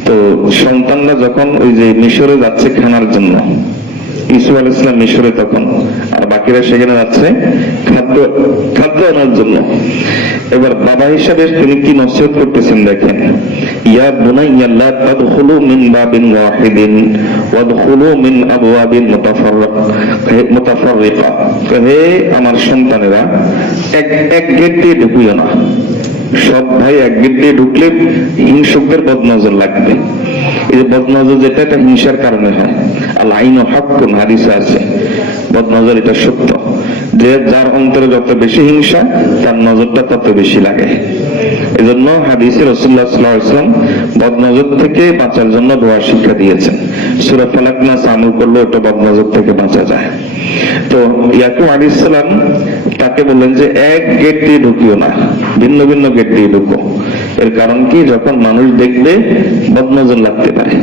তো সন্তানরা যখন ওই যে মিশরে যাচ্ছে খানার জন্য, ইউসুফ আলাইহিস সালাম মিশরে তখন, আর বাকিরা সেখানে যাচ্ছে খাদ্য আনার জন্য। এবার বাবা হিসাবে তিনি কি নসিহত করতেছেন দেখেন, ইয়া বুনাইয়া লা তাদখুলু মিন বাবিন ওয়াহিদিন ওয়াদখুলু মিন আবওয়াবিন মুতাফাররিকা। হে আমার সন্তানেরা, এক গেট দিয়ে ঢুকিও না। সব ভাই এক গেট দিয়ে ঢুকলে হিংসুকদের বদনজর লাগবে। এই যে বদনজর, যেটা এটা হিংসার কারণে হয়। আল আইনু হাক্কুন, হাদিসে আছে বদনজর এটা সত্য, যে যার অন্তরে যত বেশি হিংসা তার নজরটা তত বেশি লাগে। এজন্য হাদিসে রাসূলুল্লাহ সাল্লাল্লাহু আলাইহি ওয়াসাল্লাম বদনজর থেকে বাঁচার জন্য দোয়া শিক্ষা দিয়েছেন। সূরা ফালাক নাস আমল করলে ওটা বদনজর থেকে বাঁচা যায়। তো ইয়াকুব আলাইহিস সালাম তাকে বললেন যে এক গেট দিয়ে ঢুকিও না, ভিন্ন ভিন্ন গেট দিয়ে ঢুকো। এর কারণ কি, যখন মানুষ দেখবে বদনজর লাগতে পারে।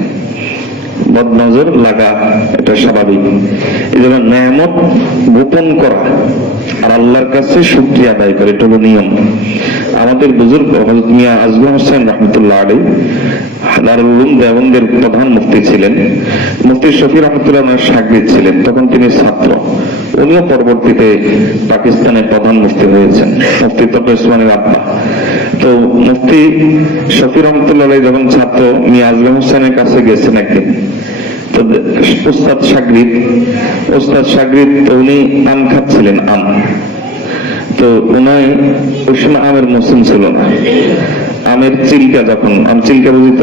বদনজর লাগা এটা স্বাভাবিক। এই জন্য নেয়ামত গোপন করা আর আল্লাহর কাছে শুকরিয়া আদায় করে, এটা হলো নিয়ম। আমাদের বুজুর্গ হযরত মিয়া আজগর হোসেন রাহমাতুল্লাহ আলাইহি দারুল উলুম দেওবন্দের প্রধান মুফতি ছিলেন। মুফতি শফি রহমাতুল্লাহ ওনার শাগির্দ ছিলেন, তখন তিনি ছাত্র। উনিও পরবর্তীতে পাকিস্তানের প্রধান মুফতি হয়েছেন, মুফতি তকি উসমানের আব্বা। তো মুফতি শফি রহমাতুল্লাহ আলাইহি যখন ছাত্র মিয়া আজগর হোসেনের কাছে গেছেন একদিন, তো ওস্তাদ শাগির্দ উনি আম খাচ্ছিলেন, আম। তো উনি ওই সময় আমের মৌসুম ছিল না। আমের চিল্কা, যখন আম চিল্কা বুঝিত,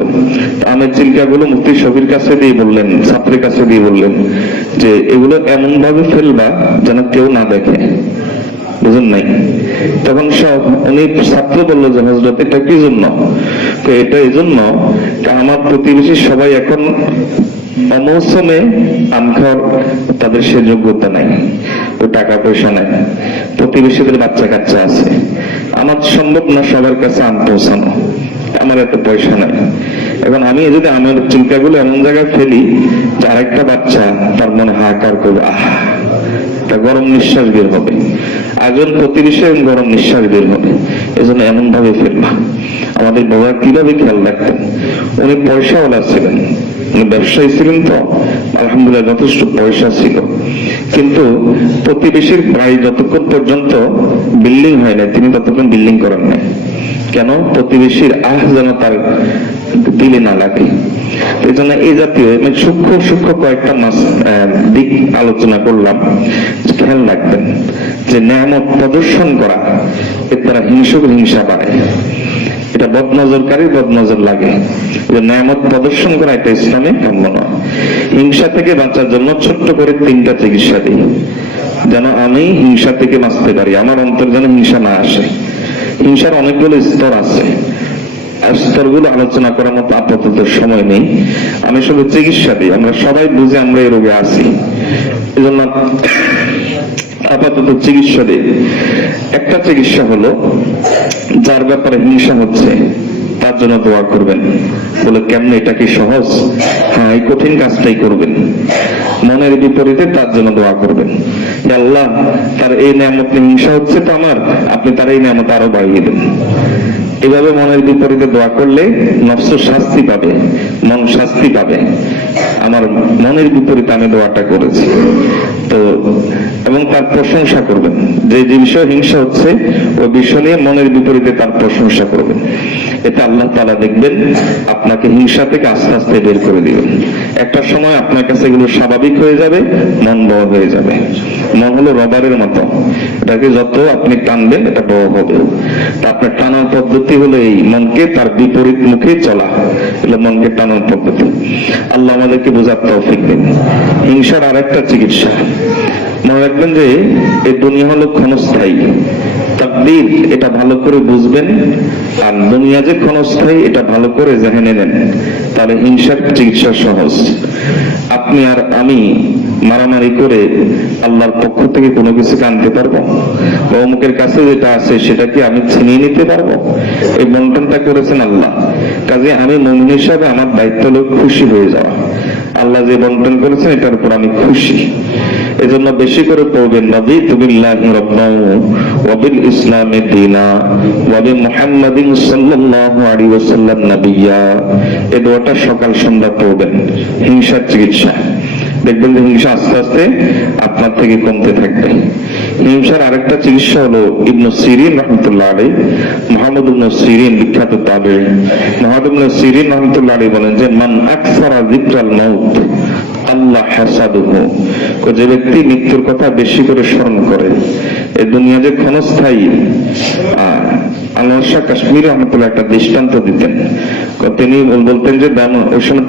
আমের চিল্কা গুলো মুফতি শফির কাছে দিয়ে বললেন, ছাত্রের কাছে দিয়ে বললেন যে এগুলো এমন ভাবে ফেলবা যেন কেউ না দেখে, বুঝুন নাই? তখন সব উনি ছাত্র বললো যে হযরত এটা কি জন্য? তো এটা এই জন্য, আমার প্রতিবেশী সবাই এখন অমৌসুমে আম খাওয়ার তাদের সে যোগ্যতা নাই, ও টাকা পয়সা নাই, প্রতিবেশীদের বাচ্চা কাচ্চা আছে, আমার সম্ভব না সবার কাছে আম পৌঁছানো, আমার এত পয়সা নাই। এখন আমি যদি আমার চিন্তাগুলো এমন জায়গায় ফেলি যে আরেকটা বাচ্চা তার মনে হাহাকার করবে, তা গরম নিঃশ্বাস বের হবে, একজন প্রতিবেশী গরম নিঃশ্বাস বের হবে। এজন্য এমন ভাবে ফেলবা। আমাদের বাবা কিভাবে খেয়াল রাখতেন, উনি পয়সাওয়ালা ছিলেন, ব্যবসায়ী ছিলেন, তো আলহামদুলিল্লাহ যথেষ্ট পয়সা ছিল, কিন্তু প্রতিবেশীর বাড়ি যতক্ষণ পর্যন্ত বিল্ডিং হয় না তিনি ততক্ষণ বিল্ডিং করেন নাই। কেন? প্রতিবেশীর যেন তার দিলে না লাগে। এই জন্য এই জাতীয় সূক্ষ্ম কয়েকটা দিক আলোচনা করলাম, খেয়াল রাখবেন যে নেয়ামত প্রদর্শন করা এর দ্বারা হিংসা বাড়ে, এটা বদনজরকারী বদনজর লাগে। নেয়ামত প্রদর্শন করা এটা ইসলামে কাম্য নয়। হিংসা থেকে বাঁচার জন্য ছোট্ট করে 3টা চিকিৎসা দিই, যেন আমি হিংসা থেকে বাঁচতে পারি, আমার অন্তর যেন হিংসা না আসে। হিংসার অনেকগুলো স্তর আছে, স্তরগুলো আলোচনা করার মতো আপাতত সময় নেই। আমি শুধু চিকিৎসা দিই, আমরা সবাই বুঝে আমরা এই রোগে আছি, এই জন্য আপাতত চিকিৎসা দিই। একটা চিকিৎসা হলো, যার ব্যাপারে হিংসা হচ্ছে তার জন্য দোয়া করবেন। বলে কেমনে, এটা কি সহজ? হ্যাঁ, এই কঠিন কাজটাই করবেন। মনের বিপরীতে তার জন্য দোয়া করবেন, আল্লাহ তার এই নেয়ামত হিংসা হচ্ছে তো আমার, আপনি তার এই নেয়ামত আরো বাড়িয়ে দেন। এভাবে মনের বিপরীতে দোয়া করলে নফস শাস্তি পাবে, মন শাস্তি পাবে, আমার মনের বিপরীতে আমি দোয়াটা করেছি। তো এবং তার প্রশংসা করবেন, যে বিষয়ে হিংসা হচ্ছে ওই বিষয় নিয়ে মনের বিপরীতে তার প্রশংসা করবেন। এটা আল্লাহ তাআলা দেখবেন আপনাকে হিংসা থেকে আস্তে আস্তে বের করে দিবেন। একটা সময় আপনার কাছে এগুলো স্বাভাবিক হয়ে যাবে, মন বড় হয়ে যাবে। মন হলো রবারের মতো, এটাকে যত আপনি টানবেন এটা বড় হবে। তা আপনার টানার পদ্ধতি হলো এই, মনকে তার বিপরীত মুখে চলা, এগুলো মনকে টানার পদ্ধতি। আল্লাহ আমাদেরকে বোঝার তৌফিক দিন। হিংসার আরেকটা চিকিৎসা, মনে রাখবেন যে এই দুনিয়া হলো ক্ষণস্থায়ী, তাকদীর এটা ভালো করে বুঝবেন, আর দুনিয়া যে ক্ষণস্থায়ী এটা ভালো করে জেনে নেন, তাহলে হিংসার চিকিৎসা সহজ। আপনি আর আমি মারামারি করে আল্লাহর পক্ষ থেকে কোনো কিছু আনতে পারবো? বা অমুকের কাছে যেটা আছে সেটা কি আমি ছিনিয়ে নিতে পারবো? এই বন্টনটা করেছেন আল্লাহ। কাজে আমি মুমিন হিসাবে আমার দায়িত্ব হলো খুশি হয়ে যাওয়া। আল্লাহ যে বন্টন করেছেন এটার উপর আমি খুশি। এজন্য বেশি করে পড়বেন রাদিতু বিল্লাহি রাব্বান ওয়া বিল ইসলামি দীনা ওয়া বি মুহাম্মাদিন সাল্লাল্লাহু আলাইহি ওয়াসাল্লাম নাবিয়্যা। এই দোয়াটা সকাল সন্ধ্যা পড়বেন। হিংসার চিকিৎসা, দেখবেন যে হিংসা আস্তে আস্তে আপনার থেকে কমতে থাকবে। হিংসার আরেকটা চিকিৎসা হলো ইবনে সিরিন রাহমাতুল্লাহ আলাইহি, মুহাম্মদ ইবনে সিরিন বিখ্যাত তাবেঈ, মুহাম্মদ ইবনে সিরিন রাহমাতুল্লাহ আলাইহি বলেন যে মান আকসারা যিকরাল মাউত আল্লাহ হাসাদুহু, যে ব্যক্তি মৃত্যুর কথা বেশি করে স্মরণ করে, এই দুনিয়া যে ক্ষণস্থায়ী। আনোয়ার শাহ কাশ্মীর রহমতুল্লাহ একটা দৃষ্টান্ত দিতেন। তিনি বলতেন যে ওই সময়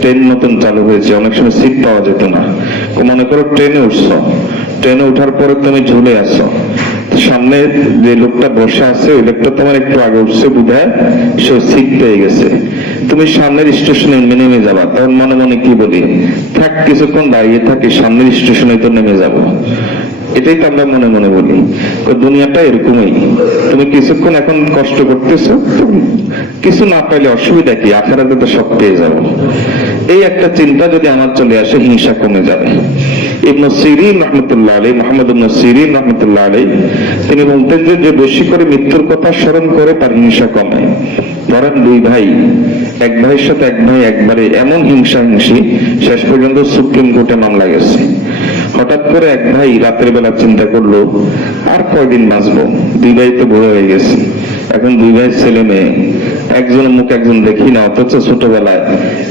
ট্রেন নতুন চালু হয়েছে, অনেক সময় সিট পাওয়া যেত না। মনে করো ট্রেনে উঠছো, ট্রেনে উঠার পরে তুমি ঝুলে আসো, সামনে যে লোকটা বসে আছে ওই লোকটা তোমার একটু আগে উঠছে, বুঝায় সে সিট পেয়ে গেছে। তুমি সামনের স্টেশনে নেমে যাবা, তখন মনে মনে কি বলি, থাক কিছুক্ষণ দাঁড়িয়ে থাকি, সামনের স্টেশনে তো নেমে যাব। এটাই তো আমরা মনে মনে বলি। দুনিয়াটা এরকমই, তুমি কিছুক্ষণ এখন কষ্ট করতেছো, কিছু না পাইলে অসুবিধা কি, আখিরাতে তো সব পেয়ে যাবো। এই একটা চিন্তা যদি আমার চলে আসে, হিংসা কমে যাবে। ইবনে সিরিন রাহমাতুল্লাহ আলাইহি, মুহাম্মদ ইবনে সিরিন রাহমাতুল্লাহ আলাইহি, তিনি বলতেন যে বেশি করে মৃত্যুর কথা স্মরণ করে তার হিংসা কমে। ধরেন দুই ভাই, এক ভাইয়ের সাথে এক ভাই একবারে এমন হিংসি, শেষ পর্যন্ত সুপ্রিম কোর্টে মামলা গেছে। হঠাৎ করে এক ভাই রাতের বেলা চিন্তা করলো আর কয়দিন বাঁচবো, দুই ভাই তো বড় হয়ে গেছে, এখন দুই ভাইয়ের ছেলে মেয়ে, একজনের মুখ একজন দেখি না, অথচ ছোটবেলায়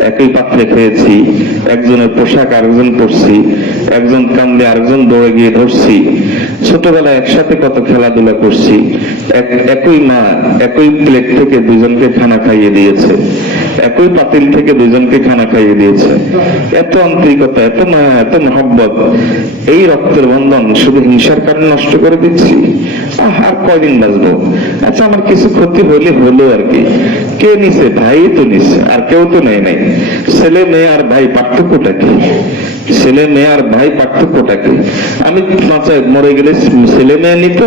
একই পাত্রে খেয়েছি, একজনের পোশাক আরেকজন পরছি, একজন কান্দে আরেকজন দৌড়ে গিয়ে ধরছি, ছোটবেলায় একসাথে কত খেলাধুলা করছি, একই মা একই প্লেট থেকে দুজনকে খানা খাইয়ে দিয়েছে, একই পাতিল থেকে দুজনকে খানা খাইয়ে দিয়েছে। এত আন্তরিকতা, এত মায়া, এত মহব্বত, এই রক্তের বন্ধন শুধু হিংসার কারণে নষ্ট করে দিচ্ছি। আর কয়দিন বাঁচবো, আচ্ছা আমার কিছু ক্ষতি হইলে হলো আর কি, কে নিছে? ভাই তো নিছে, আর কেউ তো নেই নাই। ছেলে মেয়ে আর ভাই পার্থক্যটা কি? ছেলে মেয়ে আর ভাই পার্থক্যটা কি? আমি মরে গেলে ছেলে মেয়ে নিত,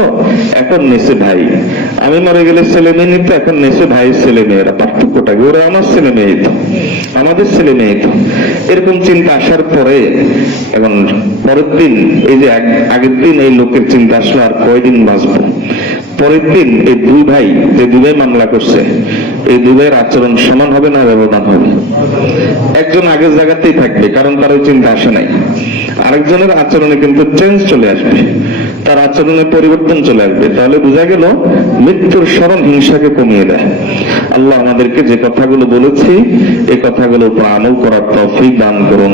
এখন নেছে ভাই। আমি মরে গেলে ছেলে মেয়ে নিত, এখন নেছে ভাই ছেলে মেয়েরা। পার্থক্যটা কি? ওরা আমার ছেলে মেয়ে তো, আমাদের ছেলে মেয়ে তো। এরকম চিন্তা আসার পরে এখন পরের দিন, এই যে আগের দিন এই লোকের চিন্তা আসলো আর কয়দিন বাঁচবো, পরের দিন এই দুই ভাই, যে দুই ভাই মামলা করছে, এই দুই ভাইয়ের আচরণ সমান হবে না ব্যবধান হবে? একজন আগের জায়গাতেই থাকবে, কারণ তার ওই চিন্তা আসে নাই। আরেকজনের আচরণে কিন্তু চেঞ্জ চলে আসবে, তার আচরণে পরিবর্তন চলে আসবে। তাহলে বোঝা গেল মৃত্যুর স্মরণ হিংসাকে কমিয়ে দেয়। আল্লাহ আমাদেরকে যে কথাগুলো বলেছি এই কথাগুলো উপর আমল করার তৌফিক দান করুন।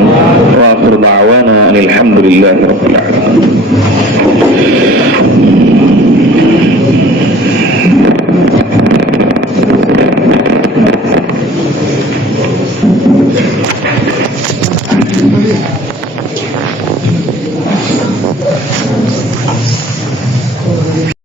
ওয়া আখিরু দাওয়ানা আনিল হামদুলিল্লাহি রাব্বিল আলামিন।